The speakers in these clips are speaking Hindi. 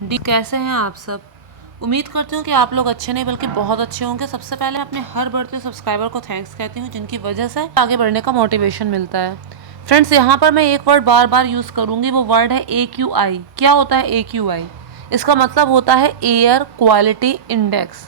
डी कैसे हैं आप सब। उम्मीद करती हूँ कि आप लोग अच्छे नहीं बल्कि बहुत अच्छे होंगे। सबसे पहले मैं अपने हर बढ़ते सब्सक्राइबर को थैंक्स कहती हूँ जिनकी वजह से आगे बढ़ने का मोटिवेशन मिलता है। फ्रेंड्स, यहाँ पर मैं एक वर्ड बार बार यूज़ करूँगी, वो वर्ड है AQI। क्या होता है AQI? इसका मतलब होता है एयर क्वालिटी इंडेक्स।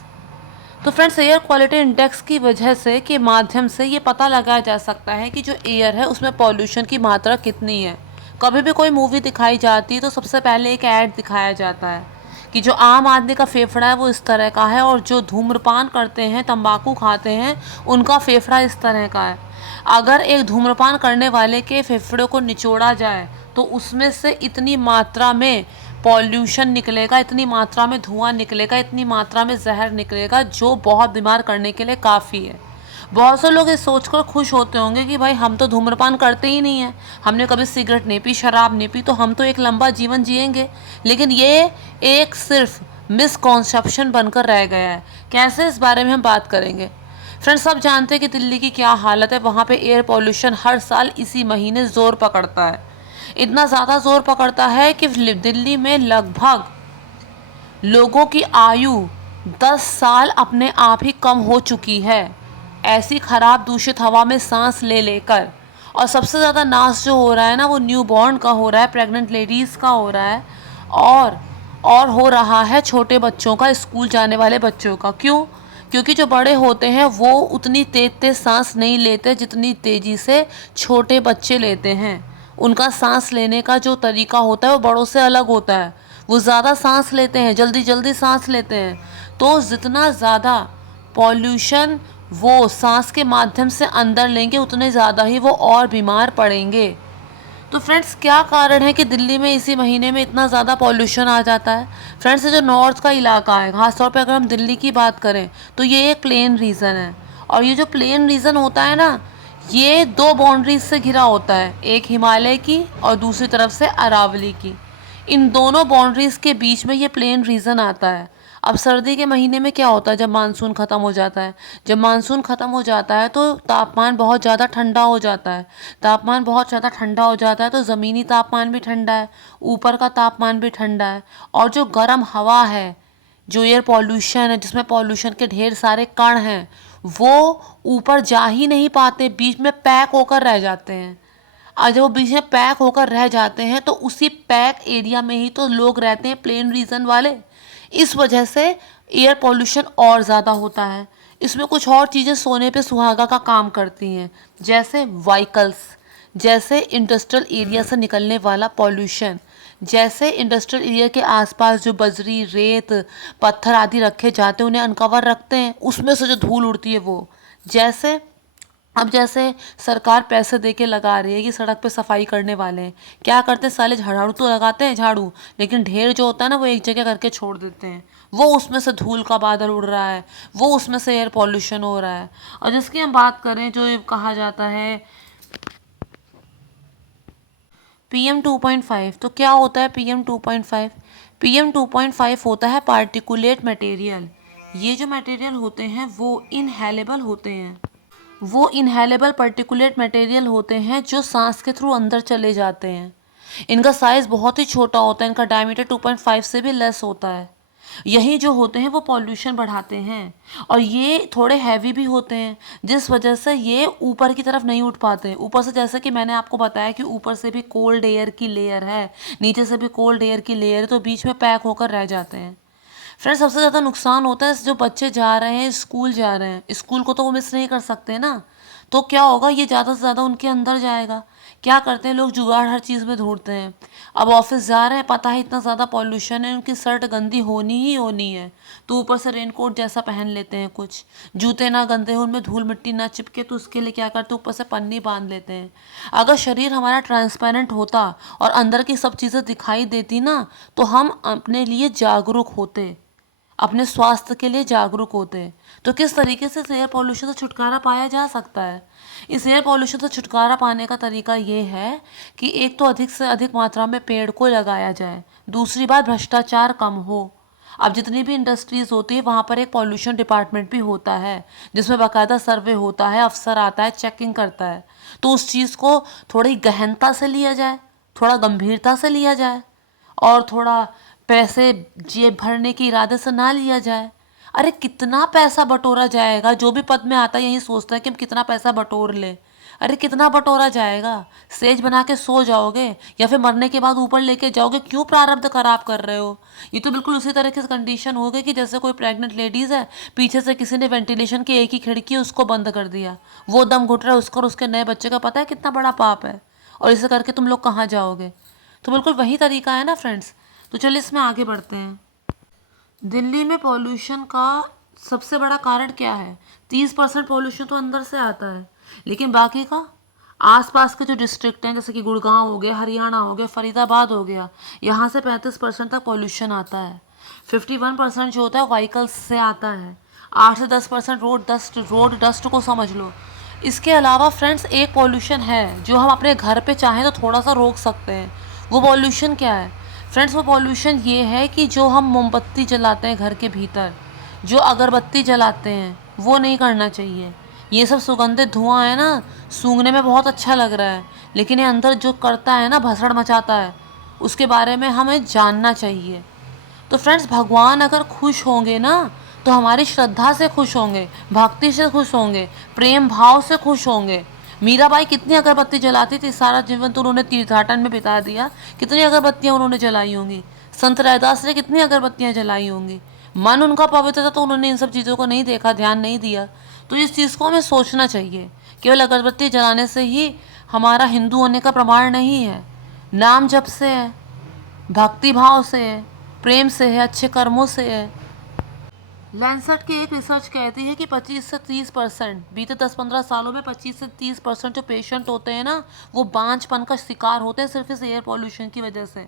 तो फ्रेंड्स, एयर क्वालिटी इंडेक्स की वजह से के माध्यम से ये पता लगाया जा सकता है कि जो एयर है उसमें पॉल्यूशन की मात्रा कितनी है। कभी भी कोई मूवी दिखाई जाती है तो सबसे पहले एक ऐड दिखाया जाता है कि जो आम आदमी का फेफड़ा है वो इस तरह का है और जो धूम्रपान करते हैं, तंबाकू खाते हैं, उनका फेफड़ा इस तरह का है। अगर एक धूम्रपान करने वाले के फेफड़े को निचोड़ा जाए तो उसमें से इतनी मात्रा में पॉल्यूशन निकलेगा, इतनी मात्रा में धुआं निकलेगा, इतनी मात्रा में जहर निकलेगा जो बहुत बीमार करने के लिए काफ़ी है। बहुत से लोग इस सोचकर खुश होते होंगे कि भाई हम तो धूम्रपान करते ही नहीं हैं, हमने कभी सिगरेट नहीं पी, शराब नहीं पी, तो हम तो एक लंबा जीवन जिएंगे। लेकिन ये एक सिर्फ मिसकॉन्सेप्शन बनकर रह गया है। कैसे, इस बारे में हम बात करेंगे। फ्रेंड्स, सब जानते हैं कि दिल्ली की क्या हालत है। वहाँ पे एयर पॉल्यूशन हर साल इसी महीने ज़ोर पकड़ता है। इतना ज़्यादा ज़ोर पकड़ता है कि दिल्ली में लगभग लोगों की आयु 10 साल अपने आप ही कम हो चुकी है, ऐसी खराब दूषित हवा में सांस ले लेकर। और सबसे ज़्यादा नाश जो हो रहा है ना, वो न्यू बॉर्न का हो रहा है, प्रेग्नेंट लेडीज़ का हो रहा है, और और हो रहा है छोटे बच्चों का, स्कूल जाने वाले बच्चों का। क्यों? क्योंकि जो बड़े होते हैं वो उतनी तेज तेज सांस नहीं लेते जितनी तेज़ी से छोटे बच्चे लेते हैं। उनका सांस लेने का जो तरीका होता है वो बड़ों से अलग होता है। वो ज़्यादा सांस लेते हैं, जल्दी जल्दी सांस लेते हैं। तो जितना ज़्यादा पॉल्यूशन वो सांस के माध्यम से अंदर लेंगे उतने ज़्यादा ही वो और बीमार पड़ेंगे। तो फ्रेंड्स, क्या कारण है कि दिल्ली में इसी महीने में इतना ज़्यादा पॉल्यूशन आ जाता है? फ्रेंड्स, ये जो नॉर्थ का इलाका है, खासतौर पे अगर हम दिल्ली की बात करें तो ये एक प्लेन रीजन है। और ये जो प्लेन रीजन होता है ना, ये दो बाउंड्रीज से घिरा होता है, एक हिमालय की और दूसरी तरफ से अरावली की। इन दोनों बाउंड्रीज के बीच में ये प्लेन रीजन आता है। अब सर्दी के महीने में क्या होता है, जब मानसून ख़त्म हो जाता है, जब मानसून ख़त्म हो जाता है तो तापमान बहुत ज़्यादा ठंडा हो जाता है। तापमान बहुत ज़्यादा ठंडा हो जाता है तो ज़मीनी तापमान भी ठंडा है, ऊपर का तापमान भी ठंडा है। और जो गर्म हवा है, जो एयर पॉल्यूशन है, जिसमें पॉल्यूशन के ढेर सारे कण हैं, वो ऊपर जा ही नहीं पाते, बीच में पैक होकर रह जाते हैं। और जब वो बीच में पैक होकर रह जाते हैं तो उसी पैक एरिया में ही तो लोग रहते हैं, प्लेन रीजन वाले। इस वजह से एयर पॉल्यूशन और ज़्यादा होता है। इसमें कुछ और चीज़ें सोने पे सुहागा का काम करती हैं, जैसे व्हीकल्स, जैसे इंडस्ट्रियल एरिया से निकलने वाला पॉल्यूशन, जैसे इंडस्ट्रियल एरिया के आसपास जो बजरी, रेत, पत्थर आदि रखे जाते हैं, उन्हें अनकवर रखते हैं, उसमें से जो धूल उड़ती है वो। जैसे अब जैसे सरकार पैसे दे के लगा रही है कि सड़क पे सफाई करने वाले हैं, क्या करते हैं साले, झाड़ू तो लगाते हैं झाड़ू, लेकिन ढेर जो होता है ना वो एक जगह करके छोड़ देते हैं। वो उसमें से धूल का बादल उड़ रहा है, वो उसमें से एयर पॉल्यूशन हो रहा है। और जिसकी हम बात करें, जो ये कहा जाता है PM2.5, तो क्या होता है PM2.5? PM2.5 होता है पार्टिकुलेट मटेरियल। ये जो मटेरियल होते हैं वो इनहेलेबल होते हैं। वो इनहेलेबल पार्टिकुलेट मटेरियल होते हैं जो सांस के थ्रू अंदर चले जाते हैं। इनका साइज़ बहुत ही छोटा होता है, इनका डायमीटर 2.5 से भी लेस होता है। यही जो होते हैं वो पॉल्यूशन बढ़ाते हैं। और ये थोड़े हैवी भी होते हैं, जिस वजह से ये ऊपर की तरफ नहीं उठ पाते। ऊपर से, जैसे कि मैंने आपको बताया कि ऊपर से भी कोल्ड एयर की लेयर है, नीचे से भी कोल्ड एयर की लेयर है, तो बीच में पैक होकर रह जाते हैं। फ्रेंड्स, सबसे ज़्यादा नुकसान होता है जो बच्चे जा रहे हैं, स्कूल जा रहे हैं, स्कूल को तो वो मिस नहीं कर सकते ना। तो क्या होगा, ये ज़्यादा से ज़्यादा उनके अंदर जाएगा। क्या करते हैं लोग, जुगाड़ हर चीज़ में ढूंढते हैं। अब ऑफिस जा रहे हैं, पता है इतना ज़्यादा पॉल्यूशन है, उनकी शर्ट गंदी होनी ही होनी है, तो ऊपर से रेनकोट जैसा पहन लेते हैं। कुछ जूते ना गंदे हो, उनमें धूल मिट्टी ना चिपके, तो उसके लिए क्या करते हैं, ऊपर से पन्नी बांध लेते हैं। अगर शरीर हमारा ट्रांसपेरेंट होता और अंदर की सब चीज़ें दिखाई देती ना, तो हम अपने लिए जागरूक होते, अपने स्वास्थ्य के लिए जागरूक होते हैं। तो किस तरीके से एयर पॉल्यूशन से छुटकारा पाया जा सकता है? इस एयर पॉल्यूशन से छुटकारा पाने का तरीका ये है कि एक तो अधिक से अधिक मात्रा में पेड़ को लगाया जाए, दूसरी बात भ्रष्टाचार कम हो। अब जितनी भी इंडस्ट्रीज़ होती है वहाँ पर एक पॉल्यूशन डिपार्टमेंट भी होता है, जिसमें बाकायदा सर्वे होता है, अफसर आता है, चेकिंग करता है। तो उस चीज़ को थोड़ी गहनता से लिया जाए, थोड़ा गंभीरता से लिया जाए, और थोड़ा पैसे जेब भरने के इरादे से ना लिया जाए। अरे कितना पैसा बटोरा जाएगा, जो भी पद में आता है यही सोचता है कि हम कितना पैसा बटोर ले। अरे कितना बटोरा जाएगा, सेज बना के सो जाओगे या फिर मरने के बाद ऊपर लेके जाओगे, क्यों प्रारब्ध खराब कर रहे हो। ये तो बिल्कुल उसी तरह की कंडीशन हो गई कि जैसे कोई प्रेग्नेंट लेडीज है, पीछे से किसी ने वेंटिलेशन की एक ही खिड़की है उसको बंद कर दिया, वो दम घुट रहा है उसका और उसके नए बच्चे का, पता है कितना बड़ा पाप है। और इसे करके तुम लोग कहाँ जाओगे। तो बिल्कुल वही तरीका है ना फ्रेंड्स। तो चलिए इसमें आगे बढ़ते हैं। दिल्ली में पॉल्यूशन का सबसे बड़ा कारण क्या है। 30% पॉल्यूशन तो अंदर से आता है, लेकिन बाकी का आसपास के जो डिस्ट्रिक्ट हैं जैसे कि गुड़गांव हो गया, हरियाणा हो गया, फरीदाबाद हो गया, यहाँ से 35% तक पॉल्यूशन आता है। 51% जो होता है व्हीकल्स से आता है। 8 से 10% रोड डस्ट को समझ लो। इसके अलावा फ्रेंड्स एक पॉल्यूशन है जो हम अपने घर पे चाहें तो थोड़ा सा रोक सकते हैं। वो पॉल्यूशन क्या है फ्रेंड्स। वो पॉल्यूशन ये है कि जो हम मोमबत्ती जलाते हैं घर के भीतर, जो अगरबत्ती जलाते हैं, वो नहीं करना चाहिए। ये सब सुगंधित धुआं है ना, सूंघने में बहुत अच्छा लग रहा है, लेकिन ये अंदर जो करता है ना, भसड़ मचाता है, उसके बारे में हमें जानना चाहिए। तो फ्रेंड्स भगवान अगर खुश होंगे ना तो हमारी श्रद्धा से खुश होंगे, भक्ति से खुश होंगे, प्रेम भाव से खुश होंगे। मीराबाई कितनी अगरबत्ती जलाती थी, सारा जीवन तो उन्होंने तीर्थाटन में बिता दिया, कितनी अगरबत्तियां उन्होंने जलाई होंगी। संत रैदास ने कितनी अगरबत्तियां जलाई होंगी। मन उनका पवित्र था तो उन्होंने इन सब चीज़ों को नहीं देखा, ध्यान नहीं दिया। तो इस चीज़ को हमें सोचना चाहिए। केवल अगरबत्ती जलाने से ही हमारा हिंदू होने का प्रमाण नहीं है। नाम जप से है, भक्ति भाव से है, प्रेम से है, अच्छे कर्मों से है। लैंसेट की एक रिसर्च कहती है कि 25 से 30% बीते 10-15 सालों में 25 से 30% जो पेशेंट होते हैं ना, वो बांझपन का शिकार होते हैं सिर्फ इस एयर पॉल्यूशन की वजह से।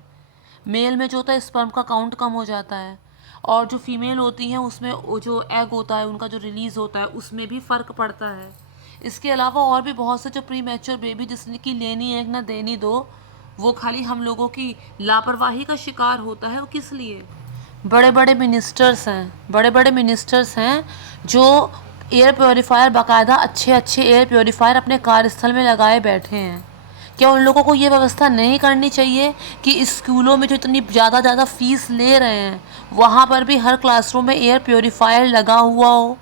मेल में जो होता है स्पर्म का काउंट कम हो जाता है, और जो फीमेल होती हैं उसमें वो जो एग होता है उनका जो रिलीज़ होता है उसमें भी फ़र्क पड़ता है। इसके अलावा और भी बहुत से जो प्री मैच्योर बेबी जिसने की लेनी एक ना देनी दो, वो खाली हम लोगों की लापरवाही का शिकार होता है। वो किस लिए, बड़े बड़े मिनिस्टर्स हैं जो एयर प्योरीफायर, बाकायदा अच्छे अच्छे एयर प्योरीफायर अपने कार्यस्थल में लगाए बैठे हैं। क्या उन लोगों को ये व्यवस्था नहीं करनी चाहिए कि स्कूलों में जो इतनी ज़्यादा फीस ले रहे हैं वहाँ पर भी हर क्लासरूम में एयर प्योरीफायर लगा हुआ हो।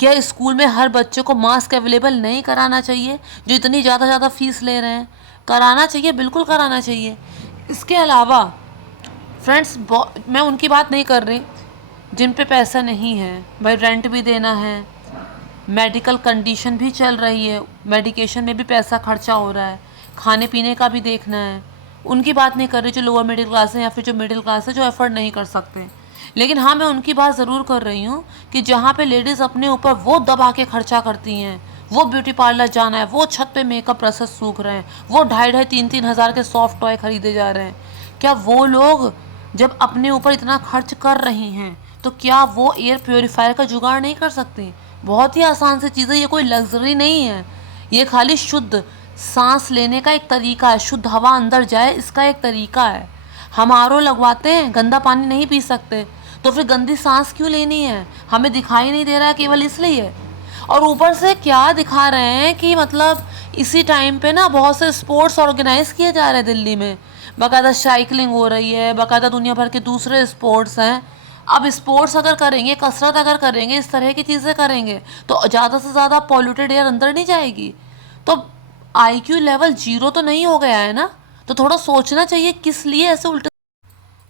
क्या स्कूल में हर बच्चे को मास्क अवेलेबल नहीं कराना चाहिए, जो इतनी ज़्यादा फीस ले रहे हैं। कराना चाहिए, बिल्कुल कराना चाहिए। इसके अलावा फ्रेंड्स मैं उनकी बात नहीं कर रही जिन पे पैसा नहीं है, भाई रेंट भी देना है, मेडिकल कंडीशन भी चल रही है, मेडिकेशन में भी पैसा खर्चा हो रहा है, खाने पीने का भी देखना है। उनकी बात नहीं कर रही जो लोअर मिडिल क्लास है या फिर जो मिडिल क्लास है जो एफर्ट नहीं कर सकते। लेकिन हाँ, मैं उनकी बात ज़रूर कर रही हूँ कि जहाँ पे लेडीज़ अपने ऊपर वो दबा के खर्चा करती हैं, वो ब्यूटी पार्लर जाना है, वो छत पे मेकअप ब्रशेस सूख रहे हैं, वो 2,500-3,000 हज़ार के सॉफ्ट टॉय खरीदे जा रहे हैं, क्या वो लोग जब अपने ऊपर इतना खर्च कर रही हैं तो क्या वो एयर प्योरीफायर का जुगाड़ नहीं कर सकती। बहुत ही आसान सी चीज़ है, ये कोई लग्जरी नहीं है, ये खाली शुद्ध सांस लेने का एक तरीका है, शुद्ध हवा अंदर जाए इसका एक तरीका है। हम आरओ लगवाते हैं, गंदा पानी नहीं पी सकते, तो फिर गंदी सांस क्यों लेनी है। हमें दिखाई नहीं दे रहा है केवल इसलिए। और ऊपर से क्या दिखा रहे हैं कि मतलब इसी टाइम पे ना बहुत से स्पोर्ट्स ऑर्गेनाइज किए जा रहे हैं दिल्ली में, बाकायदा साइकिलिंग हो रही है, बाकायदा दुनिया भर के दूसरे स्पोर्ट्स हैं। अब स्पोर्ट्स अगर करेंगे, कसरत अगर करेंगे, इस तरह की चीज़ें करेंगे तो ज़्यादा से ज़्यादा पॉल्यूटेड एयर अंदर नहीं जाएगी। तो आईक्यू लेवल 0 तो नहीं हो गया है ना। तो थोड़ा सोचना चाहिए किस लिए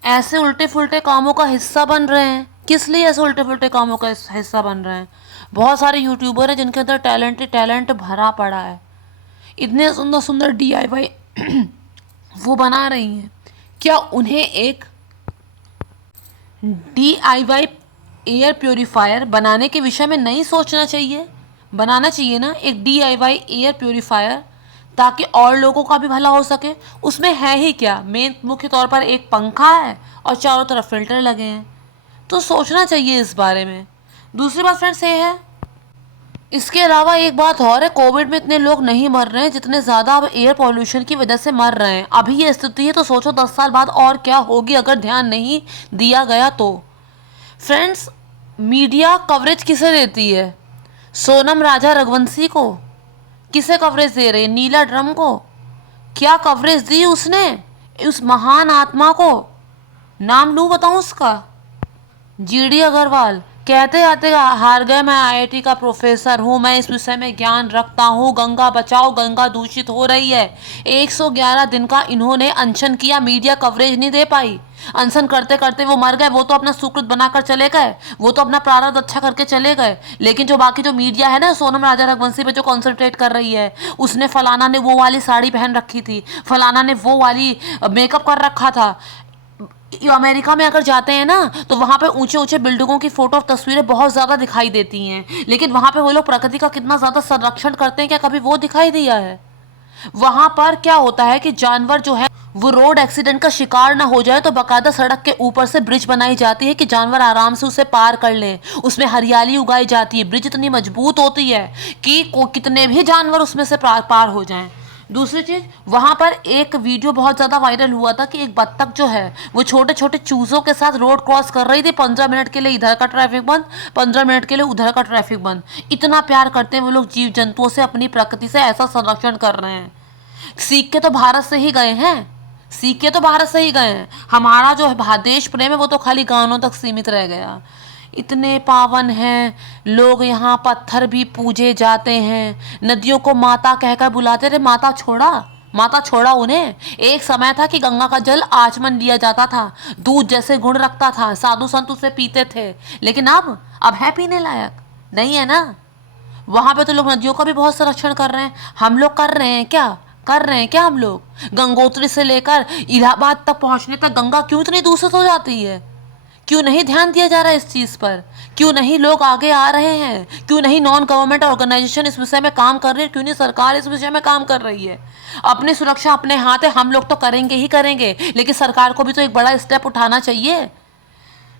ऐसे उल्टे फुल्टे कामों का हिस्सा बन रहे हैं, किस लिए ऐसे उल्टे फुल्टे कामों का हिस्सा बन रहे हैं। बहुत सारे यूट्यूबर हैं जिनके अंदर टैलेंट भरा पड़ा है, इतने सुंदर सुंदर DIY वो बना रही हैं। क्या उन्हें एक DIY एयर प्योरीफायर बनाने के विषय में नहीं सोचना चाहिए। बनाना चाहिए ना एक DIY एयर प्योरीफायर, ताकि और लोगों का भी भला हो सके। उसमें है ही क्या, मेन मुख्य तौर पर एक पंखा है और चारों तरफ फिल्टर लगे हैं। तो सोचना चाहिए इस बारे में। दूसरी बात फ्रेंड्स ये है, इसके अलावा एक बात और है, कोविड में इतने लोग नहीं मर रहे हैं जितने ज़्यादा अब एयर पॉल्यूशन की वजह से मर रहे हैं। अभी ये स्थिति है तो सोचो 10 साल बाद और क्या होगी अगर ध्यान नहीं दिया गया तो। फ्रेंड्स मीडिया कवरेज किसे देती है, सोनम राजा रघुवंशी को किसे कवरेज दे रही है, नीला ड्रम को। क्या कवरेज दी उसने उस महान आत्मा को। नाम लूँ बताऊँ उसका? जीडी अग्रवाल कहते आते हार गए, मैं आईआईटी का प्रोफेसर हूँ, मैं इस विषय में ज्ञान रखता हूँ, गंगा बचाओ, गंगा दूषित हो रही है। 111 दिन का इन्होंने अनशन किया, मीडिया कवरेज नहीं दे पाई। अनशन करते करते वो मर गए, वो तो अपना सुकृत बनाकर चले गए, वो तो अपना प्रारब्ध अच्छा करके चले गए। लेकिन जो बाकी जो मीडिया है ना, सोनम राजा रघुवंशी पे जो कॉन्सेंट्रेट कर रही है, उसने फलाना ने वो वाली साड़ी पहन रखी थी, फलाना ने वो वाली मेकअप कर रखा था। अमेरिका में अगर जाते हैं ना, तो वहाँ पे ऊंचे ऊंचे बिल्डिंगों की फोटो और तस्वीरें बहुत ज़्यादा दिखाई देती हैं, लेकिन वहाँ पे वो लोग प्रकृति का कितना ज़्यादा संरक्षण करते हैं, क्या कभी वो दिखाई दिया है? वहाँ पर क्या होता है कि जानवर जो है वो रोड एक्सीडेंट का शिकार ना हो जाए, तो बाकायदा सड़क के ऊपर से ब्रिज बनाई जाती है कि जानवर आराम से उसे पार कर लें। उसमें हरियाली उगाई जाती है, ब्रिज इतनी मजबूत होती है कि कितने भी जानवर उसमें से पार हो जाएं। दूसरी चीज, वहां पर एक वीडियो बहुत ज्यादा वायरल हुआ था कि एक बत्तख जो है वो छोटे छोटे चूजों के साथ रोड क्रॉस कर रही थी। 15 मिनट के लिए इधर का ट्रैफिक बंद, 15 मिनट के लिए उधर का ट्रैफिक बंद। इतना प्यार करते हैं वो लोग जीव जंतुओं से, अपनी प्रकृति से, ऐसा संरक्षण कर रहे हैं। सीख के तो भारत से ही गए हैं, सीख के तो भारत से ही गए हैं। हमारा जो है देश प्रेम है वो तो खाली गानों तक सीमित रह गया। इतने पावन हैं लोग, यहाँ पत्थर भी पूजे जाते हैं, नदियों को माता कहकर बुलाते थे। माता छोड़ा, माता छोड़ा उन्हें। एक समय था कि गंगा का जल आचमन लिया जाता था, दूध जैसे गुण रखता था, साधु संत उसे पीते थे। लेकिन अब है पीने लायक? नहीं है ना। वहां पे तो लोग नदियों का भी बहुत संरक्षण कर रहे हैं। हम लोग कर रहे हैं क्या? कर रहे हैं क्या हम लोग? गंगोत्री से लेकर इलाहाबाद तक पहुंचने तक गंगा क्यों इतनी दूषित हो जाती है? क्यों नहीं ध्यान दिया जा रहा है इस चीज पर? क्यों नहीं लोग आगे आ रहे हैं? क्यों नहीं नॉन गवर्नमेंट ऑर्गेनाइजेशन इस विषय में काम कर रही है? क्यों नहीं सरकार इस विषय में काम कर रही है? अपनी सुरक्षा अपने हाथ है, हम लोग तो करेंगे ही करेंगे, लेकिन सरकार को भी तो एक बड़ा स्टेप उठाना चाहिए।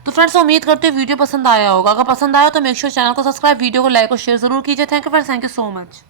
तो फ्रेंड्स, उम्मीद करते हैं वीडियो पसंद आया होगा। अगर पसंद आया तो मेक श्योर चैनल को सब्सक्राइब, वीडियो को लाइक और शेयर जरूर कीजिए। Thank you friends, thank you so much.